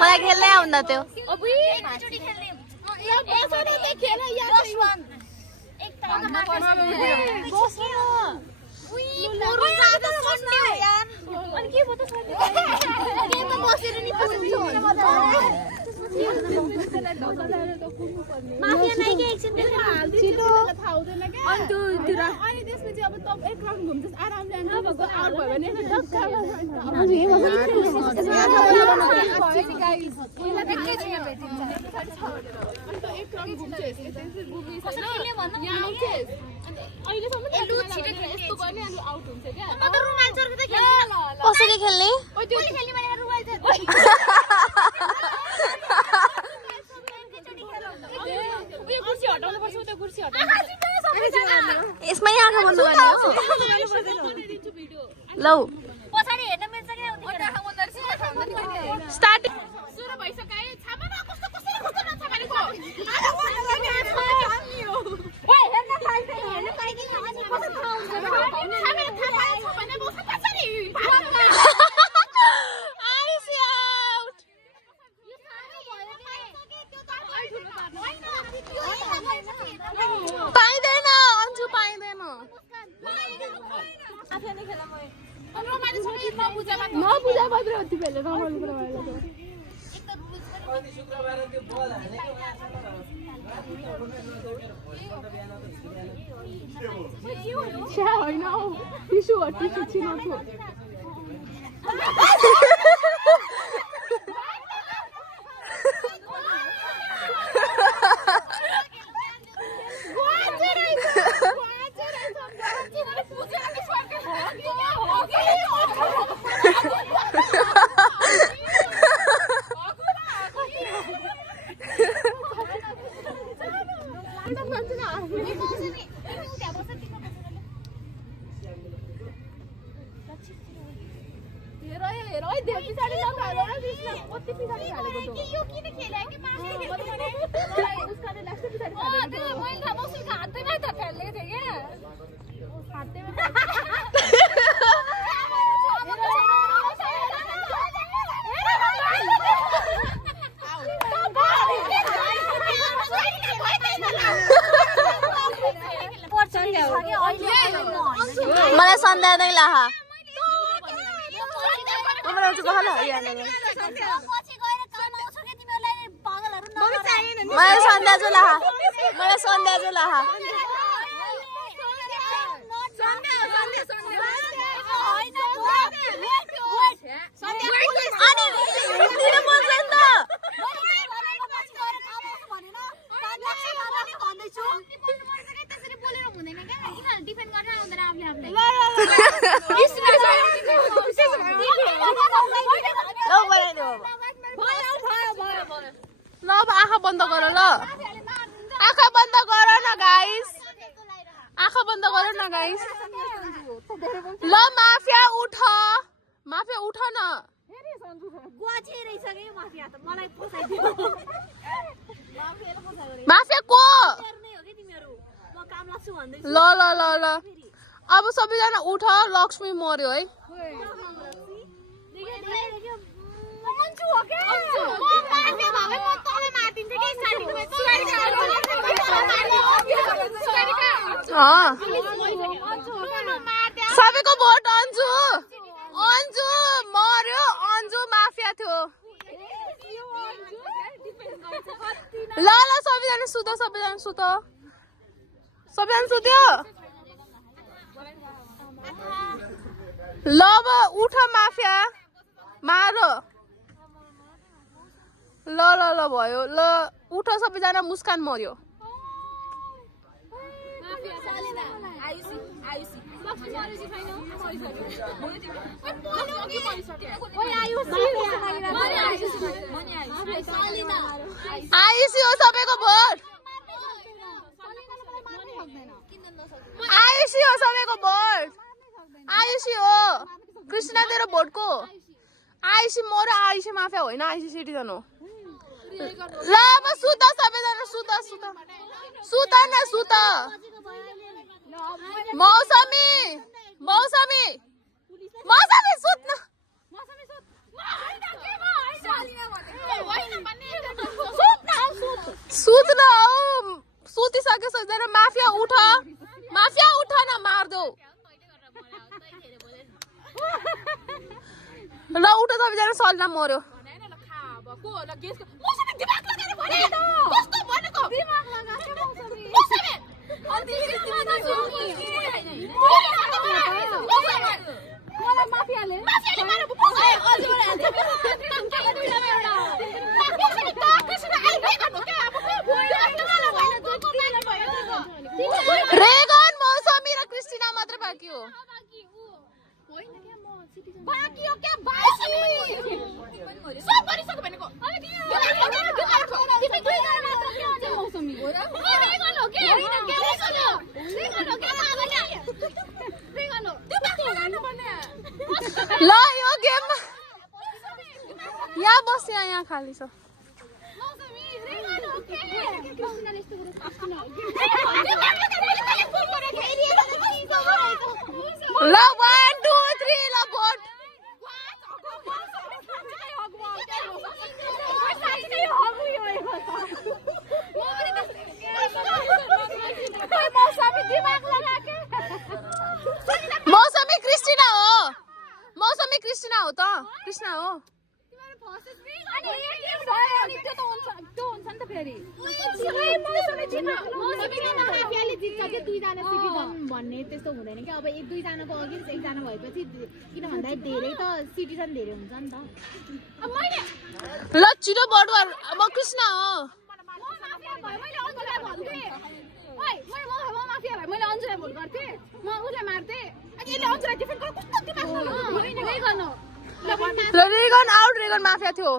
मलाई खेल्नै आउँदा त्यो कसरी खेल्ने यसमै आँखा बन्द गर्ने हो लौ स्टार्ट पाइँदैन अन्जु पाइँदैन नबुझा मात्रै हो तिमीहरूले रमाइलो होइन हौ टिसु हो टिसु छिनाउँछु मलाई सन्ध्या नै लाहा मलाई सन्ध्या जो लाहा मलाई सन्ध्या जो लाहा आँखा बन्द गर ल आँखा बन्द गर न गाइस आँखा बन्द गर न गाइस ल माफिया उठ न माफिया को ल ल ल ल अब सबैजना उठ लक्ष्मी मर्यो है सबैको भोट अन्जु अन्जु मर्यो अन्जु माफिया थियो ल ल सबैजना सुत सबैजना सुत्यो ल अब उठ माफिया मारो ल ल ल भयो ल उठ सबैजना मुस्कान मर्यो आयुषी हो सबैको भोट आयुषी हो सबैको भोट आयुषी हो कृष्ण तेरो भोटको आयुषी मर्यो आयुषी माफिया होइन आयुषी सिटिजन हो ल अब सुत सबैजना सुत मौसमी सुत्न हौ सुतिसके सोच्दैन माफिया उठ न मार्दौ ल उठ सबैजना सल्ला मर्यो रेगन मौसमी र क्रिस्टिना मात्र बाँकी हो बाकी हो क्या बासी सब गरिसक्यो भनेको तिमी दुई जना मात्र के हुन्छ मौसमी हो र रेगन हो के होइन के रेगन हो के रेगन हो त्यो बाटो गर्नु पर्ने ल यो गेम यहाँ बस यहाँ खाली छ मौसमी रेगन हो के क्रिस्टिनाले यस्तो गरेको क्रिस्टिना ल 1 2 3 ल बोट मौसमी क्रिस्टिना हो त कृष्णा हो भन्ने त्यस्तो हुँदैन कि अब एक दुईजनाको अघि एकजना भएपछि किन भन्दा धेरै त सिटिजन धेरै हुन्छ नि त ल छिटो बढु म कृष्णा हो मैले अन्जुलाई भोट गर्थेँ म उसलाई मार्थेँ यसले अन्जुलाई डिफेन्ड गर्नु कस्तो दिमाग रेगन आउट रेगन माफिया थियो